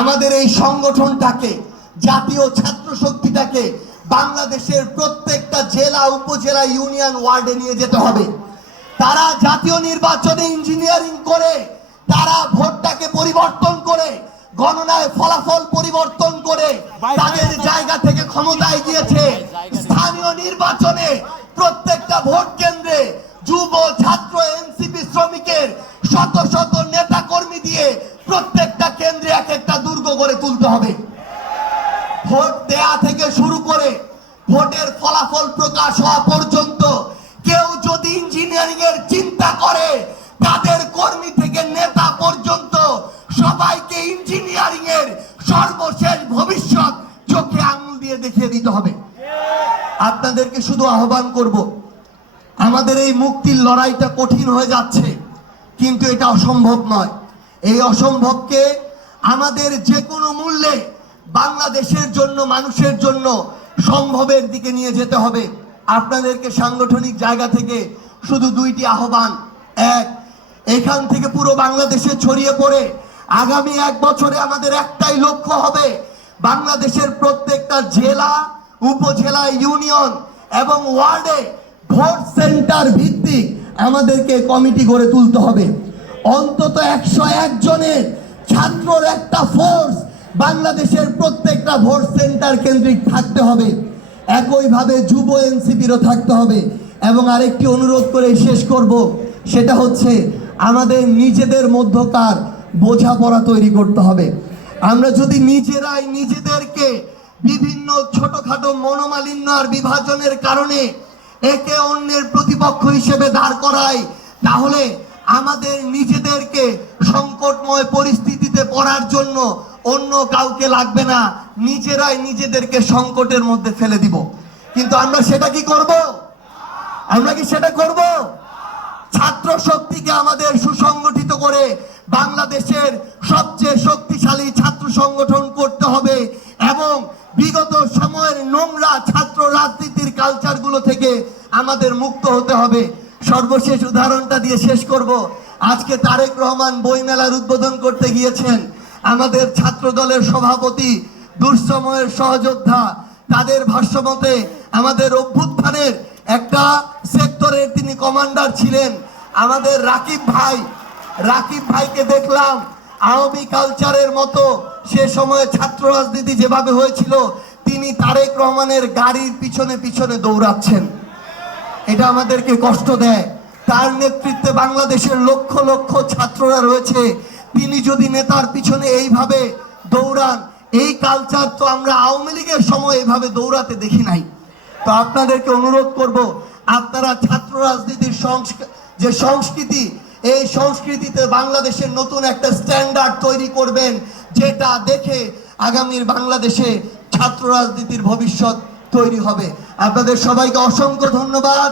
আমাদের এই সংগঠনটাকে, জাতীয় ছাত্র শক্তিটাকে বাংলাদেশের প্রত্যেকটা জেলা, উপজেলা, ইউনিয়ন, ওয়ার্ডে নিয়ে যেতে হবে। তারা জাতীয় নির্বাচনে ইঞ্জিনিয়ারিং করে, তারা ভোটটাকে পরিবর্তন করে, গণনায় ফলাফল পরিবর্তন করে তাদের জায়গা থেকে ক্ষমতায় গিয়েছে। স্থানীয় নির্বাচনে প্রত্যেকটা ভোট কেন্দ্রে যুব, ছাত্র, এনসিপি, শ্রমিকের শত শত নেতা কর্মী দিয়ে প্রত্যেকটা কেন্দ্রে এক একটা দুর্গ গড়ে তুলতে হবে। ভোট দেয়া থেকে শুরু করে ভোটের ফলাফল প্রকাশ হওয়া পর্যন্ত কেউ যদি ইঞ্জিনিয়ারিং এর চিন্তা করে, তাদের কর্মী থেকে নেতা পর্যন্ত সবাইকে ইঞ্জিনিয়ারিং এর সর্বশেষ ভবিষ্যৎ চোখে আঙুল দিয়ে দেখিয়ে দিতে হবে। আপনাদেরকে শুধু আহ্বান করব, আমাদের এই মুক্তির লড়াইটা কঠিন হয়ে যাচ্ছে, কিন্তু এটা অসম্ভব নয়। এই অসম্ভবকে আমাদের যে কোনো মূল্যে বাংলাদেশের জন্য, মানুষের জন্য সম্ভবের দিকে নিয়ে যেতে হবে। আপনাদেরকে সাংগঠনিক জায়গা থেকে শুধু দুইটি আহ্বান। এক, এখান থেকে পুরো বাংলাদেশে ছড়িয়ে পড়ে আগামী 1 বছরে আমাদের একটাই লক্ষ্য হবে, বাংলাদেশের প্রত্যেকটা জেলা, উপজেলা, ইউনিয়ন এবং ওয়ার্ডে ভোট সেন্টার ভিত্তিক আমাদেরকে কমিটি গড়ে তুলতে হবে। অন্তত 101 জনের ছাত্রর একটা ফোর্স বাংলাদেশের প্রত্যেকটা ভোট সেন্টার কেন্দ্রিক থাকতে হবে। একইভাবে যুব এনসিপিরও থাকতে হবে। এবং আরেকটি অনুরোধ করে শেষ করব, সেটা হচ্ছে আমাদের নিজেদের মধ্যকার বোঝাপড়া তৈরি করতে হবে। আমরা যদি নিজেরাই নিজেদেরকে বিভিন্ন ছোটখাটো মনোমালিন্য আর বিভাজনের কারণে একে অন্যের প্রতিপক্ষ হিসেবে দাঁড় করাই, তাহলে আমাদের নিজেদেরকে সংকটময় পরিস্থিতিতে পড়ার জন্য অন্য কাউকে লাগবে না, নিজেরাই নিজেদেরকে সংকটের মধ্যে ফেলে দিব। কিন্তু আমরা সেটা কি করব? আমরা কি সেটা করব? ছাত্র শক্তিকে আমাদের সুসংগঠিত করে বাংলাদেশের সবচেয়ে শক্তিশালী ছাত্র সংগঠন করতে হবে এবং বিগত সময়ের নোংরা ছাত্র রাজনীতির কালচারগুলো থেকে আমাদের মুক্ত হতে হবে। সর্বশেষ উদাহরণটা দিয়ে শেষ করব। আজকে তারেক রহমান বইমেলার উদ্বোধন করতে গিয়েছেন। আমাদের ছাত্র দলের সভাপতি, দুঃসময়ের সহযোদ্ধা, তাদের ভাষ্যমতে আমাদের অভ্যুত্থানের একটা সেক্টরের তিনি কমান্ডার ছিলেন। আমাদের রাকিব ভাইকে দেখলাম আওয়ামী কালচারের মতো সে সময়ে ছাত্র রাজনীতি যেভাবে হয়েছিল, তিনি তারেক রহমানের গাড়ির পিছনে পিছনে দৌড়াচ্ছেন। এটা আমাদেরকে কষ্ট দেয়। তার নেতৃত্বে বাংলাদেশের লক্ষ লক্ষ ছাত্ররা রয়েছে, তিনি যদি নেতার পিছনে এইভাবে দৌড়ান, এই কালচার তো আমরা আওয়ামী লীগের সময় এইভাবে দৌড়াতে দেখি নাই। তো আপনাদেরকে অনুরোধ করব, আপনারা ছাত্র রাজনীতির যে সংস্কৃতি, এই সংস্কৃতিতে বাংলাদেশের নতুন একটা স্ট্যান্ডার্ড তৈরি করবেন, যেটা দেখে আগামীর বাংলাদেশে ছাত্র রাজনীতির ভবিষ্যৎ তৈরি হবে। আপনাদের সবাইকে অসংখ্য ধন্যবাদ।